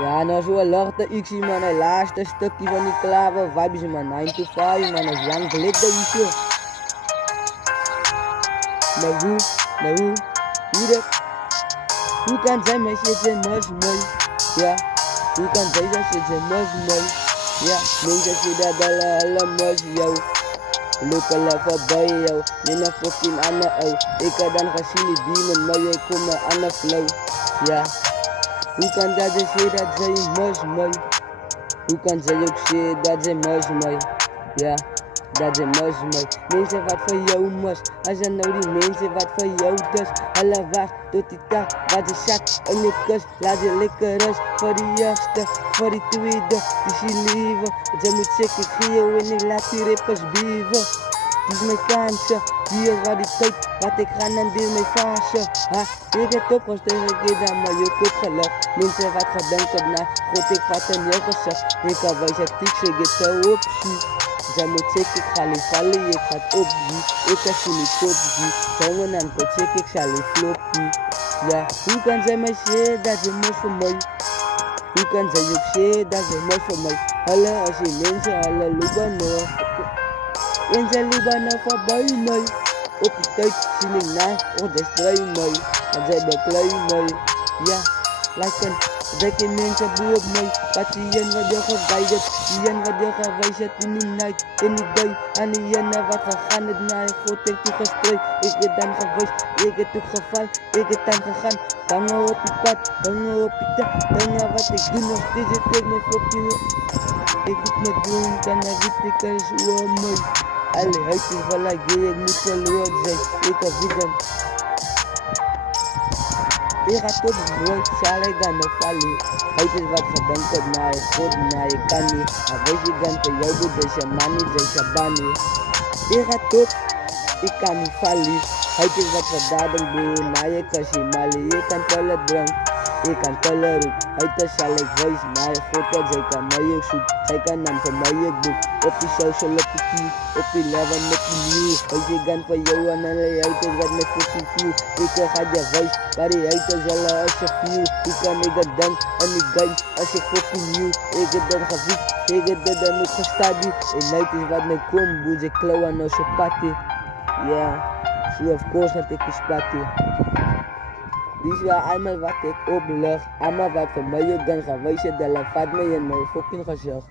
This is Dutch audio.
Ja, nou zo lacht de Xie man, het laatste stukje van die klaver vibes man, 9 to 5 man, als young glitter ietsje. Nou hoe dat? Hoe kan zijn mijn shit zijn mooi, ja. Hoe kan zijn shit zijn mooi, ja. Mensen zien dat alle mooi, yo. Lopen er voorbij, yo. Min een fucking ander, oh. Ik had dan gezien die demon, maar jij komt met ander flow, ja. Hoe kan dat je shit dat zij mooi? Hoe kan zij ook shit dat zij mooi? Ja, dat zij mooi. Mensen wat voor jou moest. Als je nou die mensen wat voor jou dus. Alle wacht tot die dag wat je zat om je kus. Laat je lekker rust voor die eerste, voor die tweede. Die is je leven. Zij moet zeker geel en ik laat die rippers bieven. Dit is mijn kansje, hier is wat die tijd, wat ik ga en dit is mijn fase. Ha, ik heb toch als tegen gedaan, maar je kop gelucht. Mensen wat gedenken na, goed ik vat in je gezicht. Ik kan wijs het ik zeg het zo op, zie. Zij moet zeker, ik ga niet vallen, ik ga het opzien. Ik heb ze niet opzien, zongen aan kot zeker, ik zal niet floppen. Ja, hoe kan zij mij zeggen dat je moest voor mij? Hoe kan zij ook zeggen dat je moest voor mij? Alle als je mensen, alle lopen nog. En zij liepen nog voorbij mij. Op die tijd zie ik na, oh dat is trui mij. En zij beklui mij, ja. Lijken, zeker mensen boe op mij. Wat zie en wat je gewijzigd, zie en wat je gewijzigd in die night, in die day. En die ene wat gegaan het naar je God heeft u gestrooid. Ik heb dan geweest, ik heb toen gevallen, ik heb dan gegaan. Tangen op die pad, tangen op die tak, tangen wat ik doe nog steeds, ik heb mijn fucking. Ik moet me doen, kan dat weet ik al is mooi. Alle huidjes van like ik moet verloren zijn, ik heb vegan. Ik ga tot nooit, zal ik dan nog vallen. Het is wat gedenkt naar je God, naar je kan niet. Maar weet je dan voor jou doet deze man niet, deze baan niet. Ik ga tot, ik kan niet vallen. Het is wat verdaden doen, naar je kan je malen. Je kan tollen drank, je kan tollen roep. Het is zal ik wijs naar je God, dat zij kan mij ook zoek. Zij kan dan voor mij ook doen. Op die social, op die key, op die level met die nieuw. Als je kan voor jou en alle haters wat met fucking view. Ik ga je wijs, maar die haters alle als je view. Ik kan ik het dan en ik gang als ik fucking nieuw. Ik heb dan geviet, ik heb dat dan ook gestadie. En night is wat mij komt, boes ik klauwen als je patty. Ja, so of course dat ik is patty. Dit is wel allemaal wat ik oplucht. Allemaal wat voor mij ook dan geweest is, dat laat me in mijn fucking gezicht.